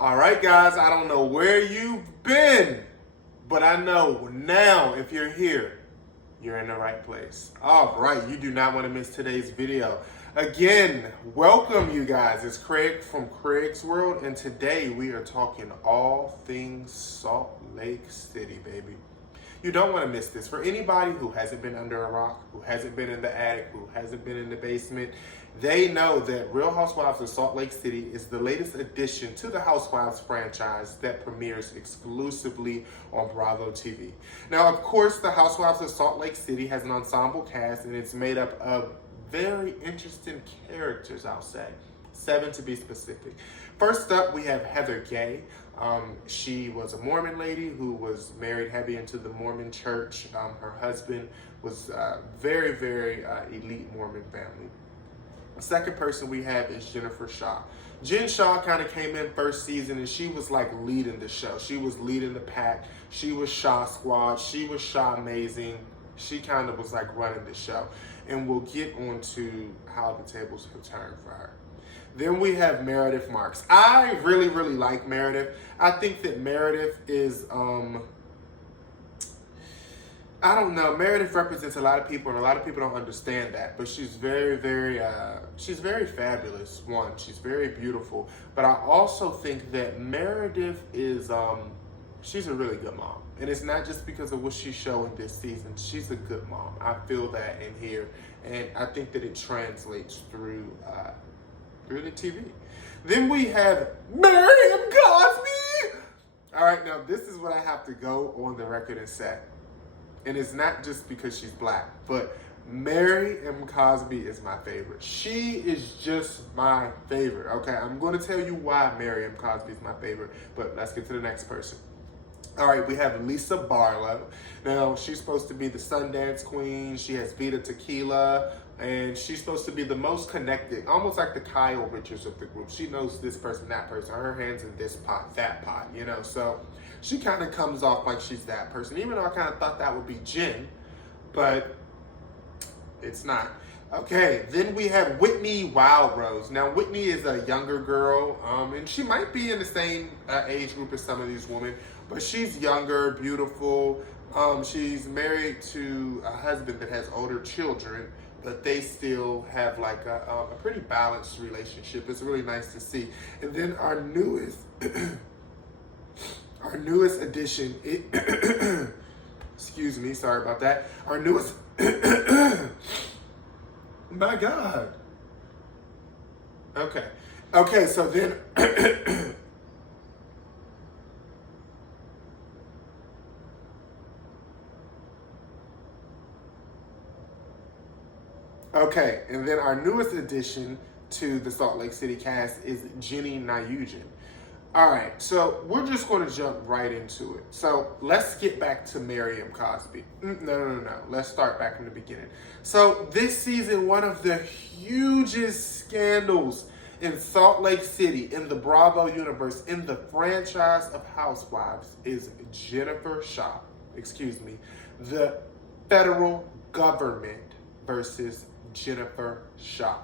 All right, guys, I don't know where you've been, but I know now if you're here, you're in the right place. All right, you do not want to miss today's video. Again, welcome you guys. It's Craig from Craig's World, and today we are talking all things Salt Lake City, baby. You don't want to miss this. For anybody who hasn't been under a rock, who hasn't been in the attic, who hasn't been in the basement, they know that Real Housewives of Salt Lake City is the latest addition to the Housewives franchise that premieres exclusively on Bravo TV. Now, of course, the Housewives of Salt Lake City has an ensemble cast, and it's made up of very interesting characters, I'll say. 7 to be specific. First up, we have Heather Gay. She was a Mormon lady who was married heavy into the Mormon church. Her husband was very elite Mormon family. The second person we have is Jennifer Shaw. Jen Shaw kind of came in first season and she was like leading the show. She was leading the pack. She was Shaw Squad. She was Shaw Amazing. She kind of was like running the show. And we'll get on to how the tables have turned for her. Then we have Meredith Marks. I really like Meredith. I think that Meredith is, I don't know. Meredith represents a lot of people, and a lot of people don't understand that. But she's very fabulous. One, she's very beautiful. But I also think that Meredith is, she's a really good mom. And it's not just because of what she's showing this season. She's a good mom. I feel that in here. And I think that it translates through the TV. Then we have Miriam Cosby. All right, now this is what I have to go on the record and say. And it's not just because she's black, but Miriam Cosby is my favorite. She is just my favorite. Okay, I'm going to tell you why Miriam Cosby is my favorite, but let's get to the next person. All right, we have Lisa Barlow. Now, she's supposed to be the Sundance Queen. She has Vita Tequila, and she's supposed to be the most connected, almost like the Kyle Richards of the group. She knows this person, that person, her hands in this pot, that pot, you know? So she kind of comes off like she's that person, even though I kind of thought that would be Jen, but it's not. Okay, then we have Whitney Wildrose. Now, Whitney is a younger girl, and she might be in the same age group as some of these women, but she's younger, beautiful. She's married to a husband that has older children, but they still have like a pretty balanced relationship. It's really nice to see. And then our newest, addition, excuse me, sorry about that. Our newest, my God. Okay, so then, okay, and then our newest addition to the Salt Lake City cast is Jenny Nyugen. All right, so we're just going to jump right into it. So let's get back to Miriam Cosby. No. Let's start back from the beginning. So this season, one of the hugest scandals in Salt Lake City, in the Bravo universe, in the franchise of Housewives is Jennifer Shaw. The federal government versus Jennifer Shaw.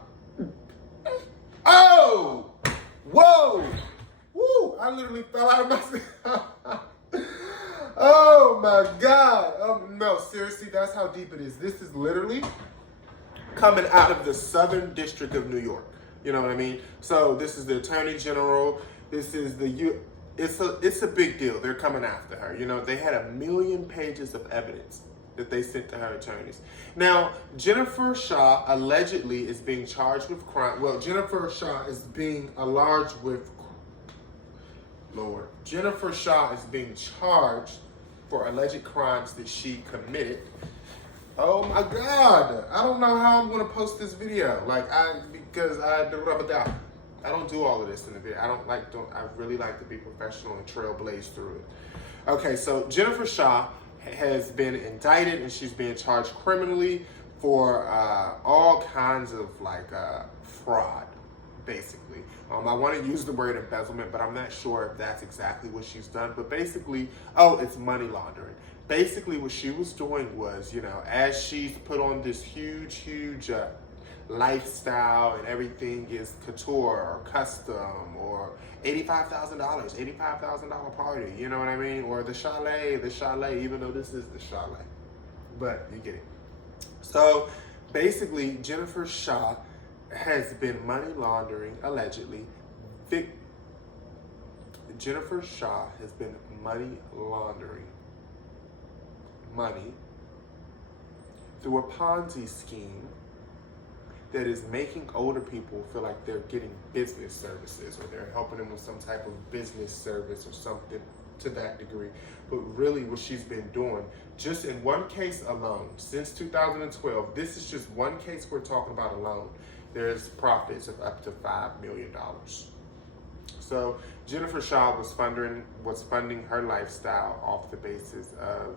Oh! Whoa! Woo! I literally fell out of my Oh my God. No, seriously, that's how deep it is. This is literally coming out of the Southern District of New York. You know what I mean? So this is the Attorney General. This is it's a big deal. They're coming after her. You know, they had 1 million pages of evidence that they sent to her attorneys. Now, Jennifer Shaw allegedly is being charged with crime. Well, Jennifer Shaw is being Jennifer Shaw is being charged for alleged crimes that she committed. Oh my God. I don't know how I'm going to post this video. Because I don't do all of this in the video. I really like to be professional and trailblaze through it. Okay, so Jennifer Shaw has been indicted and she's being charged criminally for all kinds of fraud, basically. I want to use the word embezzlement, but I'm not sure if that's exactly what she's done. But basically, it's money laundering. Basically, what she was doing was, as she's put on this huge lifestyle and everything is couture or custom or $85,000, $85,000 party, you know what I mean? Or the chalet, even though this is the chalet, but you get it. So basically, Jennifer Shaw has been money laundering, allegedly. Jennifer Shaw has been money laundering money through a Ponzi scheme that is making older people feel like they're getting business services or they're helping them with some type of business service or something to that degree. But really what she's been doing, just in one case alone, since 2012, this is just one case we're talking about alone, there's profits of up to $5 million. So Jennifer Shaw was funding her lifestyle off the basis of,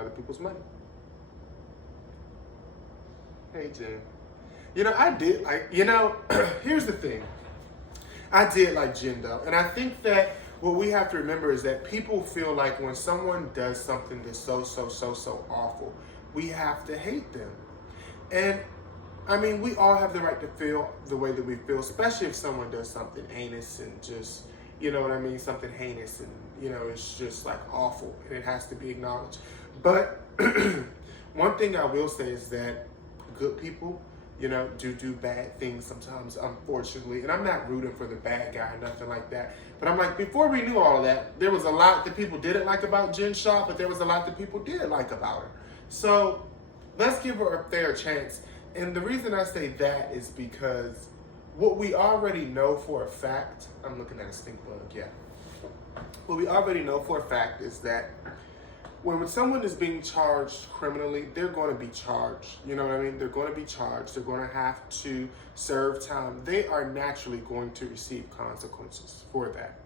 other people's money. Hey, Jen. I did like, here's the thing. I did like Jen, though. And I think that what we have to remember is that people feel like when someone does something that's so awful, we have to hate them. And I mean, we all have the right to feel the way that we feel, especially if someone does something heinous and just, something heinous and, it's just like awful and it has to be acknowledged. But one thing I will say is that good people, do bad things sometimes, unfortunately. And I'm not rooting for the bad guy or nothing like that. But I'm like, before we knew all of that, there was a lot that people didn't like about Jen Shaw, but there was a lot that people did like about her. So let's give her a fair chance. And the reason I say that is because what we already know for a fact, I'm looking at a stink bug, yeah. What we already know for a fact is that when someone is being charged criminally, they're going to be charged. You know what I mean? They're going to be charged. They're going to have to serve time. They are naturally going to receive consequences for that.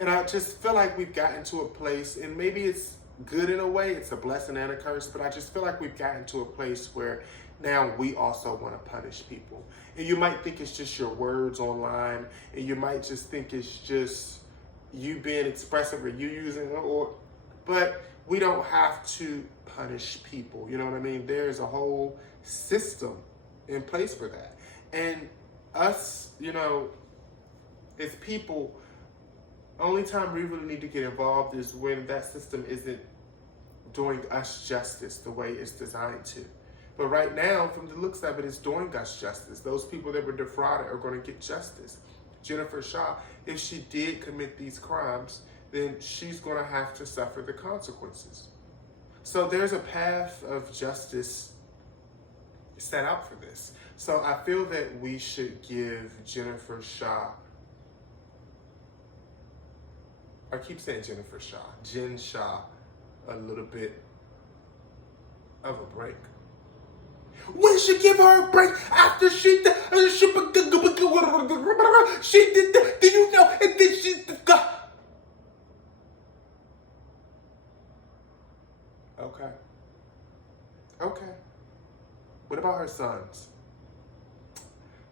And I just feel like we've gotten to a place, and maybe it's good in a way, it's a blessing and a curse, but I just feel like we've gotten to a place where now we also want to punish people. And you might think it's just your words online, and you might just think it's just you being expressive or you using but we don't have to punish people. You know what I mean? There's a whole system in place for that. And us, as people, only time we really need to get involved is when that system isn't doing us justice the way it's designed to. But right now, from the looks of it, it's doing us justice. Those people that were defrauded are going to get justice. Jennifer Shaw, if she did commit these crimes, then she's going to have to suffer the consequences. So there's a path of justice set out for this. So I feel that we should give Jennifer Shaw, I keep saying Jennifer Shaw, Jen Shaw, a little bit of a break. We should give her a break after she did that. Do you know? And then she. Okay. What about her sons?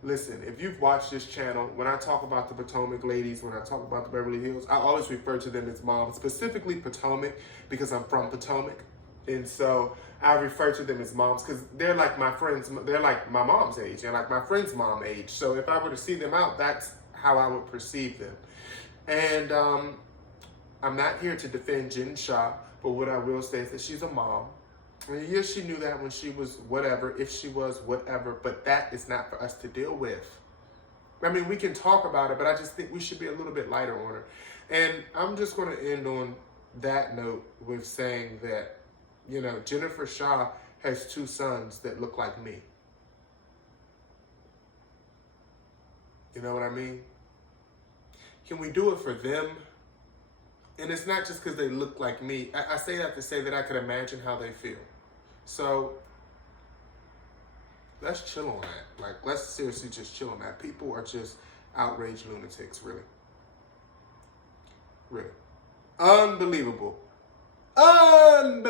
Listen, if you've watched this channel, when I talk about the Potomac ladies, when I talk about the Beverly Hills, I always refer to them as moms, specifically Potomac, because I'm from Potomac. And so I refer to them as moms because they're like my friends, they're like my mom's age, and like my friend's mom age. So if I were to see them out, that's how I would perceive them. And I'm not here to defend Jen Shaw, but what I will say is that she's a mom. And yes, she knew that when she was whatever, if she was whatever, but that is not for us to deal with. I mean, we can talk about it, but I just think we should be a little bit lighter on her. And I'm just going to end on that note with saying that, Jennifer Shaw has 2 sons that look like me. You know what I mean? Can we do it for them? And it's not just because they look like me. I say that to say that I could imagine how they feel. So let's chill on that. Like, let's seriously just chill on that. People are just outraged lunatics, really. Really. Unbelievable. Isn't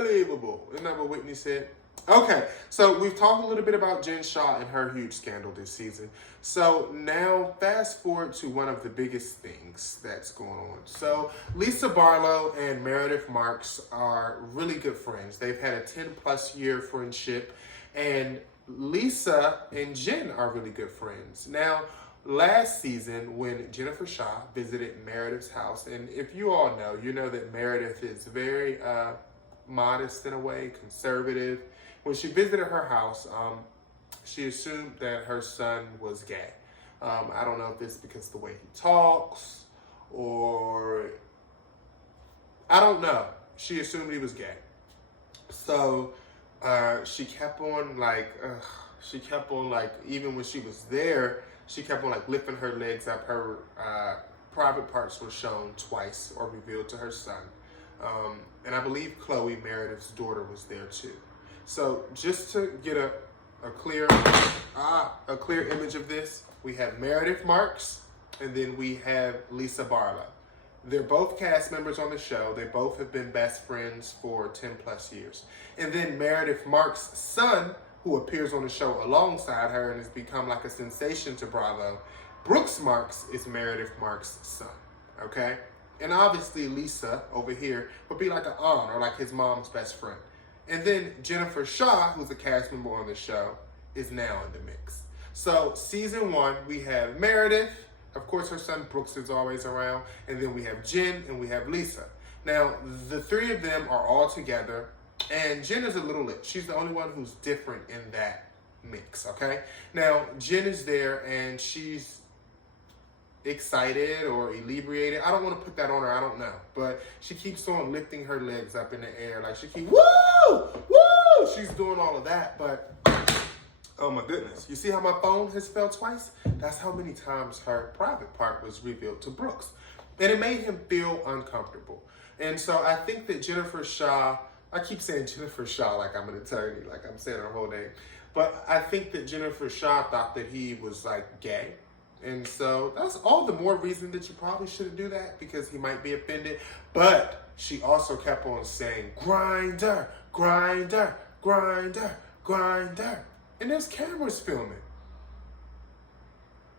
that what Whitney said? Okay, so we've talked a little bit about Jen Shaw and her huge scandal this season. So now fast forward to one of the biggest things that's going on. So Lisa Barlow and Meredith Marks are really good friends. They've had a 10-plus year friendship, and Lisa and Jen are really good friends. Now, last season when Jennifer Shaw visited Meredith's house, and if you all know, you know that Meredith is very modest in a way, conservative. When she visited her house, she assumed that her son was gay. I don't know if it's because of the way he talks or I don't know. She assumed he was gay. So she kept on even when she was there, she kept on like lifting her legs up. Her private parts were shown twice or revealed to her son. And I believe Chloe, Meredith's daughter, was there too. So just to get a clear image of this, we have Meredith Marks and then we have Lisa Barlow. They're both cast members on the show. They both have been best friends for 10 plus years. And then Meredith Marks' son, who appears on the show alongside her and has become like a sensation to Bravo, Brooks Marks is Meredith Marks' son, okay? And obviously Lisa over here would be like an aunt or like his mom's best friend. And then Jennifer Shaw, who's a cast member on the show, is now in the mix. So season 1, we have Meredith. Of course, her son Brooks is always around. And then we have Jen and we have Lisa. Now, the three of them are all together. And Jen is a little lit. She's the only one who's different in that mix, okay? Now, Jen is there and she's excited or inebriated. I don't want to put that on her. I don't know. But she keeps on lifting her legs up in the air. Like she keeps, woo! Woo! She's doing all of that. But oh my goodness. You see how my phone has fell twice? That's how many times her private part was revealed to Brooks. And it made him feel uncomfortable. And so I think that Jennifer Shaw, I keep saying Jennifer Shaw like I'm an attorney, like I'm saying her whole name. But I think that Jennifer Shaw thought that he was like gay. And so that's all the more reason that you probably shouldn't do that because he might be offended. But she also kept on saying, grinder, grinder, grinder, grinder. And there's cameras filming.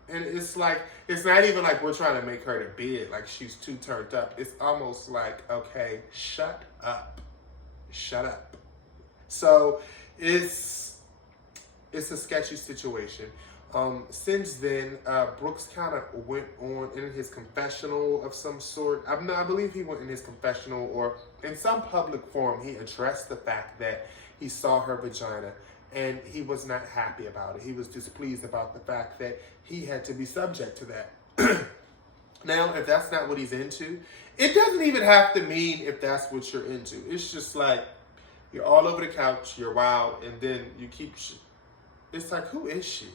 And it's like, it's not even like we're trying to make her to bid, like she's too turned up. It's almost like, okay, shut up. Shut up. So it's a sketchy situation. Since then, Brooks kind of went on in his confessional of some sort. I believe he went in his confessional or in some public forum, he addressed the fact that he saw her vagina and he was not happy about it. He was displeased about the fact that he had to be subject to that. Now, if that's not what he's into, it doesn't even have to mean if that's what you're into. It's just like you're all over the couch, you're wild, and then you keep... It's like, who is she?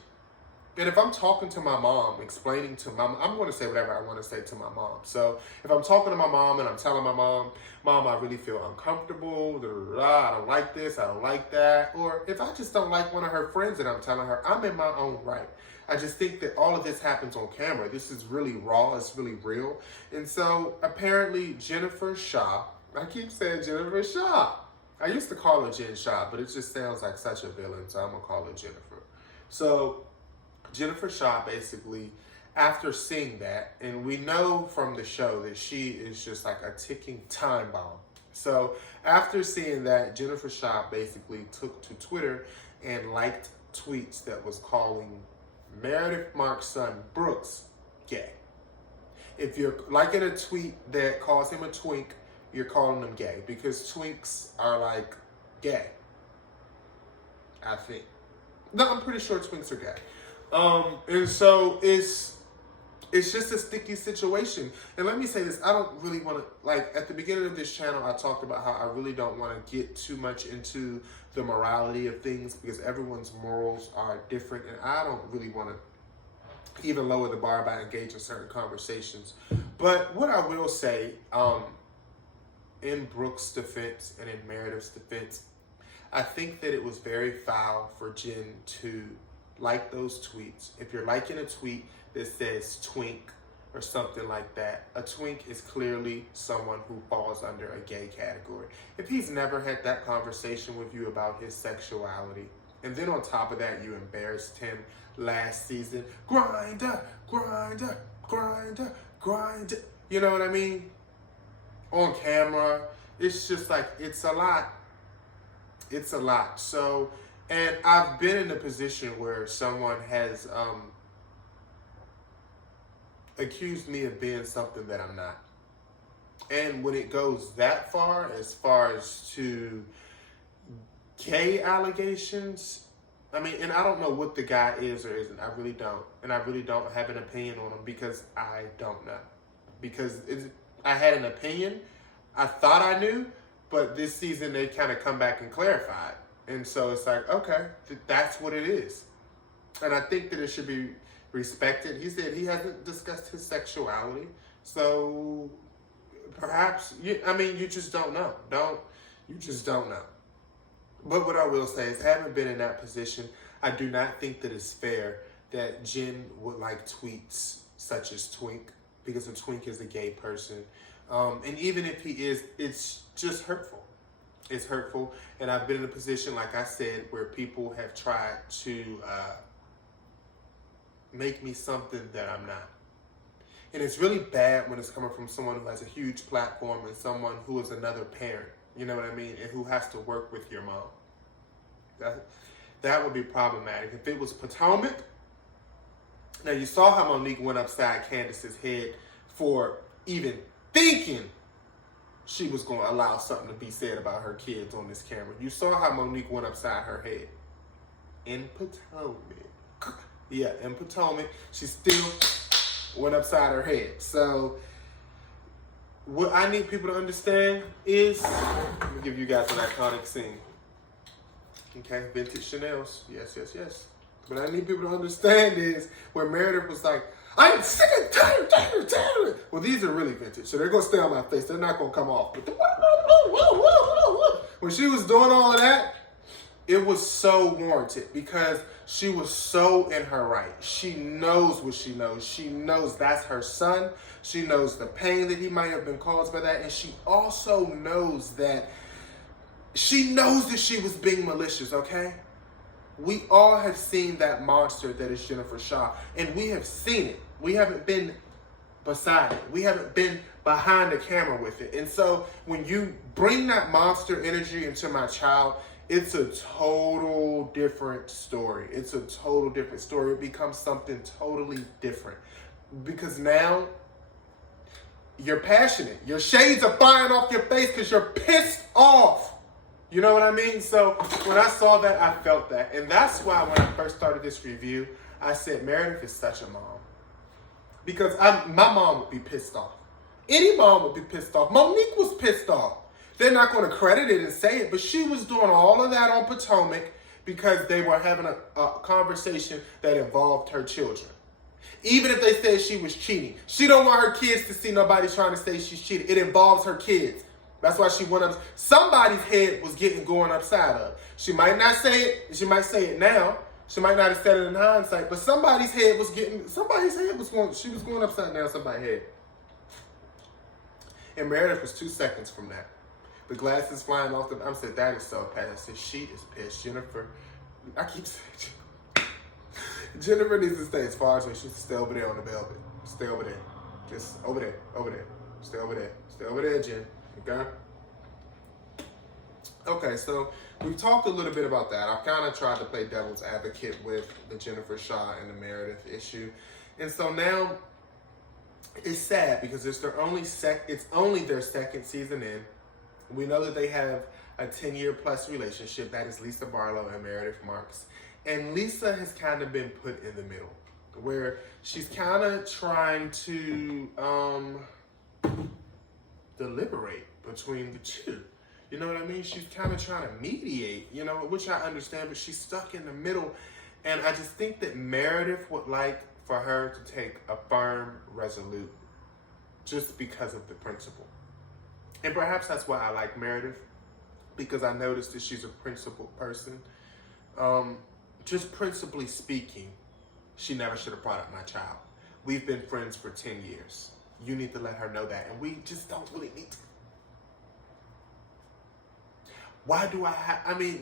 And if I'm talking to my mom, explaining to my mom, I'm going to say whatever I want to say to my mom. So if I'm talking to my mom and I'm telling my mom, I really feel uncomfortable, I don't like this, I don't like that. Or if I just don't like one of her friends and I'm telling her, I'm in my own right. I just think that all of this happens on camera. This is really raw, it's really real. And so apparently Jennifer Shaw, I keep saying Jennifer Shaw. I used to call her Jen Shaw, but it just sounds like such a villain, so I'm going to call her Jennifer. So Jennifer Shaw basically, after seeing that, and we know from the show that she is just like a ticking time bomb. So after seeing that, Jennifer Shaw basically took to Twitter and liked tweets that was calling Meredith Marks' son Brooks gay. If you're liking a tweet that calls him a twink, you're calling him gay because twinks are like gay. I think. No, I'm pretty sure twinks are gay. And so it's just a sticky situation. And let me say this, I don't really want to, like at the beginning of this channel, I talked about how I really don't want to get too much into the morality of things because everyone's morals are different and I don't really want to even lower the bar by engaging in certain conversations. But what I will say, in Brooks' defense and in Meredith's defense, I think that it was very foul for Jen to like those tweets. If you're liking a tweet that says twink or something like that, a twink is clearly someone who falls under a gay category. If he's never had that conversation with you about his sexuality, and then on top of that, you embarrassed him last season, grinder, grinder, grinder, grinder, you know what I mean? On camera, it's just like, it's a lot. It's a lot. So And I've been in a position where someone has accused me of being something that I'm not. And when it goes that far as to gay allegations, I mean, and I don't know what the guy is or isn't. I really don't. And I really don't have an opinion on him because I don't know. Because I had an opinion. I thought I knew, but this season they kind of come back and clarified. And so it's like, okay, that's what it is. And I think that it should be respected. He said he hasn't discussed his sexuality. So perhaps, you just don't know. You just don't know. But what I will say is, having been in that position, I do not think that it's fair that Jen would like tweets such as Twink, because a Twink is a gay person. And even if he is, it's just hurtful. It's hurtful. And I've been in a position, like I said, where people have tried to make me something that I'm not. And it's really bad when it's coming from someone who has a huge platform and someone who is another parent, you know what I mean? And who has to work with your mom. That would be problematic. If it was Potomac, now you saw how Monique went upside Candace's head for even thinking she was going to allow something to be said about her kids on this camera. You saw how Monique went upside her head. In Potomac. Yeah, in Potomac, she still went upside her head. So what I need people to understand is, let me give you guys an iconic scene. Okay, vintage Chanel's. Yes. But I need people to understand is where Meredith was like, I am sick and tired. Well, these are really vintage, so they're going to stay on my face. They're not going to come off. But when she was doing all of that, it was so warranted because she was so in her right. She knows what she knows. She knows that's her son. She knows the pain that he might have been caused by that. And she also knows that she was being malicious, okay? We all have seen that monster that is Jennifer Shaw. And we have seen it. We haven't been beside it. We haven't been behind the camera with it. And so when you bring that monster energy into my child, it's a total different story. It's a total different story. It becomes something totally different. Because now you're passionate. Your shades are flying off your face because you're pissed off. You know what I mean? So when I saw that, I felt that. And that's why when I first started this review, I said Meredith is such a mom. Because my mom would be pissed off. Any mom would be pissed off. Monique was pissed off. They're not going to credit it and say it, but she was doing all of that on Potomac because they were having a conversation that involved her children. Even if they said she was cheating, she don't want her kids to see nobody trying to say she's cheating. It involves her kids. That's why she went up. Somebody's head was going upside of. She might not say it. She might say it now. She might not have said it in hindsight, but somebody's head was going. She was going upside down somebody's head. And Meredith was 2 seconds from that. The glasses flying off I said, that is so bad. I said, she is pissed. Jennifer, I keep saying, Jennifer needs to stay as far as me. She needs to stay over there on the velvet. Stay over there. Just over there. Stay over there. Stay over there, Jen. Okay? Okay, so we've talked a little bit about that. I've kind of tried to play devil's advocate with the Jennifer Shaw and the Meredith issue. And so now it's sad because it's only their second season in. We know that they have a 10-year plus relationship. That is Lisa Barlow and Meredith Marks. And Lisa has kind of been put in the middle where she's kind of trying to deliberate between the two. You know what I mean? She's kind of trying to mediate, which I understand, but she's stuck in the middle. And I just think that Meredith would like for her to take a firm, resolute, just because of the principle. And perhaps that's why I like Meredith, because I noticed that she's a principled person. Just principally speaking, she never should have brought up my child. We've been friends for 10 years. You need to let her know that. And we just don't really need to. Why do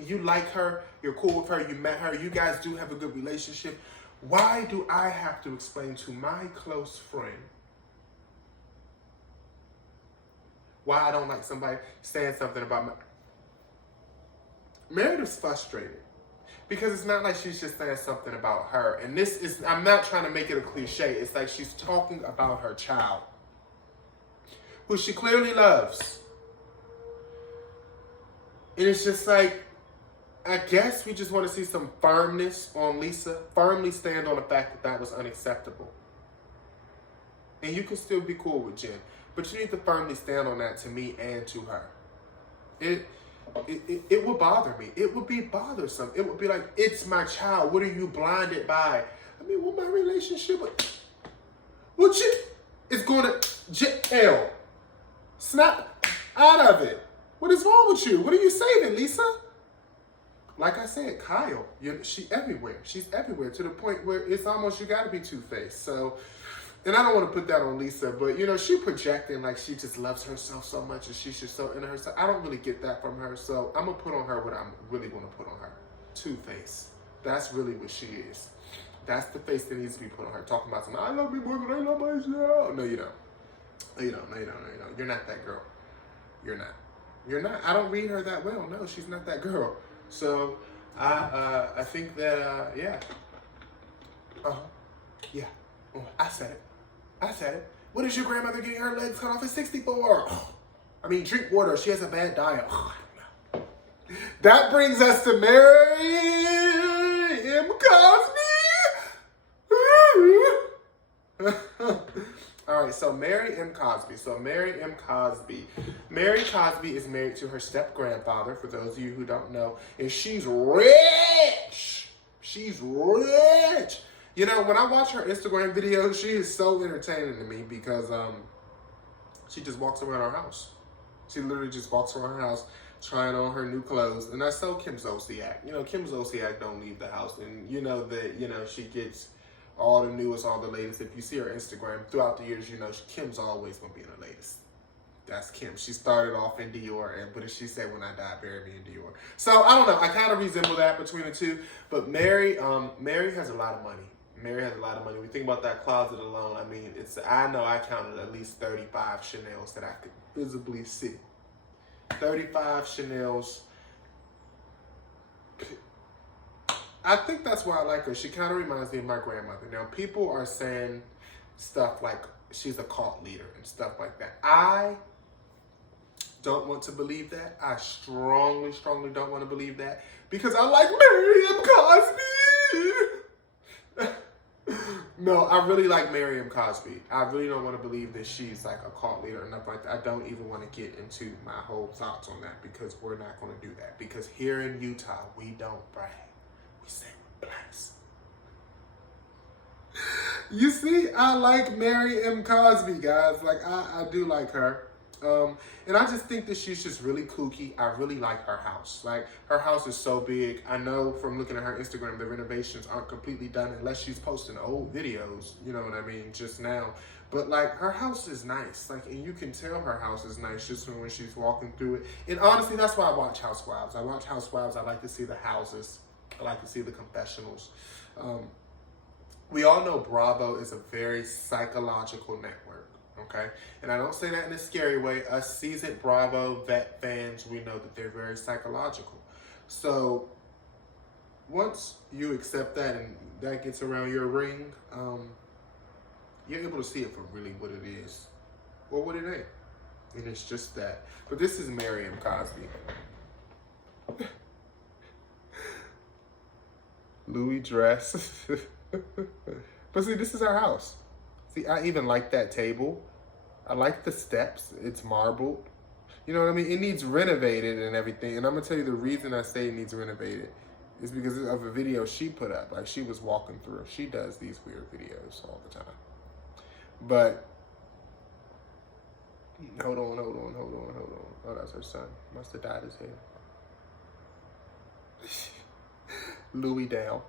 you like her, you're cool with her, you met her, you guys do have a good relationship. Why do I have to explain to my close friend why I don't like somebody saying something about Meredith's frustrated. Because it's not like she's just saying something about her. And this is, I'm not trying to make it a cliche. It's like she's talking about her child, who she clearly loves. And it's just like, I guess we just want to see some firmness on Lisa. Firmly stand on the fact that that was unacceptable. And you can still be cool with Jen. But you need to firmly stand on that to me and to her. It would bother me. It would be bothersome. It would be like, it's my child. What are you blinded by? I mean, what my relationship with... What you... It's going to jail. Snap out of it. What is wrong with you? What are you saving, Lisa? Like I said, Kyle, she everywhere. She's everywhere to the point where it's almost you got to be two-faced. So, and I don't want to put that on Lisa, but you know, she projecting like she just loves herself so much and she's just so into herself. I don't really get that from her. So I'm going to put on her what I'm really going to put on her. Two-faced. That's really what she is. That's the face that needs to be put on her. Talking about something, I love me more than I love myself. No, you don't. No, you don't. No, you don't. No, you don't. You're not that girl. You're not. You're not. I don't read her that well. No, she's not that girl. So I think that, yeah. Yeah. I said it. I said it. What is your grandmother getting her legs cut off at 64? I mean, drink water. She has a bad diet. I don't know. That brings us to Mary M. Cosby. All right, so Mary M. Cosby. Mary Cosby is married to her step-grandfather, for those of you who don't know, and she's rich. She's rich. You know, when I watch her Instagram videos, she is so entertaining to me because she just walks around her house. She literally just walks around her house trying on her new clothes. And that's so Kim Zolciak. You know, Kim Zolciak don't leave the house. And you know that, you know, she gets all the newest, all the latest. If you see her Instagram throughout the years, you know, Kim's always going to be in the latest. That's Kim. She started off in Dior, and what did she say? When I die, bury me in Dior. So, I don't know. I kind of resemble that between the two. But Mary has a lot of money. Mary has a lot of money. We think about that closet alone. I mean, I know I counted at least 35 Chanels that I could visibly see. 35 Chanels. I think that's why I like her. She kind of reminds me of my grandmother. Now, people are saying stuff like she's a cult leader and stuff like that. I don't want to believe that. I strongly, strongly don't want to believe that because I like Mary M. Cosby. No, I really like Mary M. Cosby. I really don't want to believe that she's like a cult leader or nothing like that. I don't even want to get into my whole thoughts on that because we're not going to do that. Because here in Utah, we don't brag. We say we're blessed. You see, I like Mary M. Cosby, guys. Like, I do like her. And I just think that she's just really kooky. I really like her house. Like, her house is so big. I know from looking at her Instagram, the renovations aren't completely done unless she's posting old videos, you know what I mean, just now. But, like, her house is nice. Like, and you can tell her house is nice just when she's walking through it. And honestly, that's why I watch Housewives. I watch Housewives. I like to see the houses. I like to see the confessionals. We all know Bravo is a very psychological network. Okay, and I don't say that in a scary way. Us seasoned Bravo vet fans, we know that they're very psychological. So once you accept that and that gets around your ring, you're able to see it for really what it is or what it ain't. And it's just that. But this is Mary M. Cosby. Louis dress. But see, this is our house. See, I even like that table. I like the steps. It's marbled. You know what I mean? It needs renovated and everything. And I'm going to tell you the reason I say it needs renovated is because of a video she put up. Like, she was walking through. She does these weird videos all the time. But, hold on. Oh, that's her son. Must have dyed his hair. Louis down.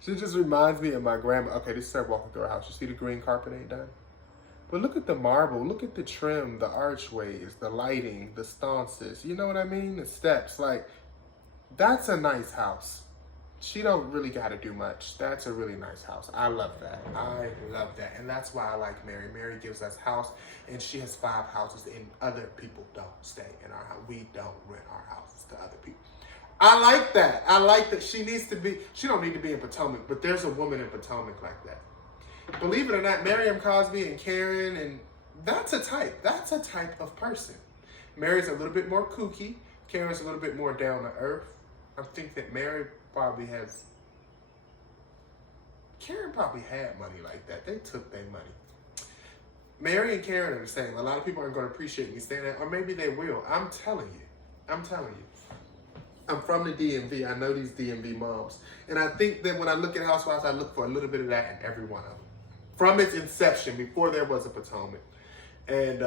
She just reminds me of my grandma. Okay, this is her walking through her house. You see the green carpet ain't done? But look at the marble. Look at the trim, the archways, the lighting, the sconces. You know what I mean? The steps. Like, that's a nice house. She don't really got to do much. That's a really nice house. I love that. I love that. And that's why I like Mary. Mary gives us house, and she has 5 houses, and other people don't stay in our house. We don't rent our houses to other people. I like that. I like that. She don't need to be in Potomac, but there's a woman in Potomac like that. Believe it or not, Miriam Cosby and Karen, and that's a type. That's a type of person. Mary's a little bit more kooky. Karen's a little bit more down to earth. I think that Karen probably had money like that. They took their money. Mary and Karen are the same. A lot of people aren't going to appreciate me saying that, or maybe they will. I'm telling you. I'm from the DMV. I know these DMV moms. And I think that when I look at Housewives, I look for a little bit of that in every one of them. From its inception, before there was a Potomac. And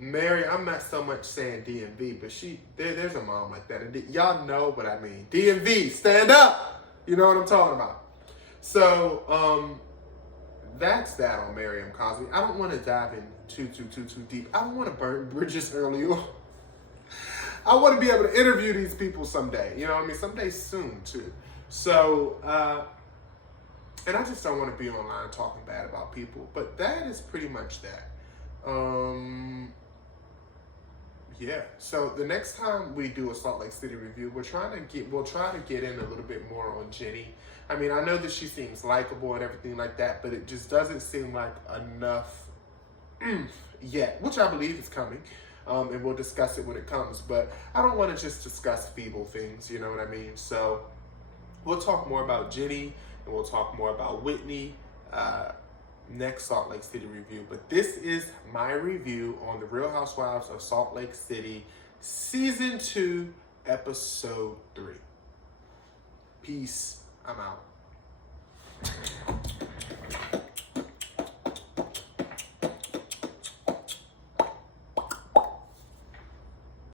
Mary, I'm not so much saying DMV, but there's a mom like that. And y'all know what I mean. DMV, stand up! You know what I'm talking about. So, that's that on Miriam Cosby. I don't want to dive in too deep. I don't want to burn bridges early on. I want to be able to interview these people someday. You know what I mean? Someday soon, too. So, and I just don't want to be online talking bad about people. But that is pretty much that. Yeah. So the next time we do a Salt Lake City review, we'll try to get in a little bit more on Jenny. I mean, I know that she seems likable and everything like that, but it just doesn't seem like enough yet, which I believe is coming. And we'll discuss it when it comes. But I don't want to just discuss feeble things, you know what I mean? So we'll talk more about Jenny, and we'll talk more about Whitney next Salt Lake City review. But this is my review on The Real Housewives of Salt Lake City, Season 2, Episode 3. Peace. I'm out.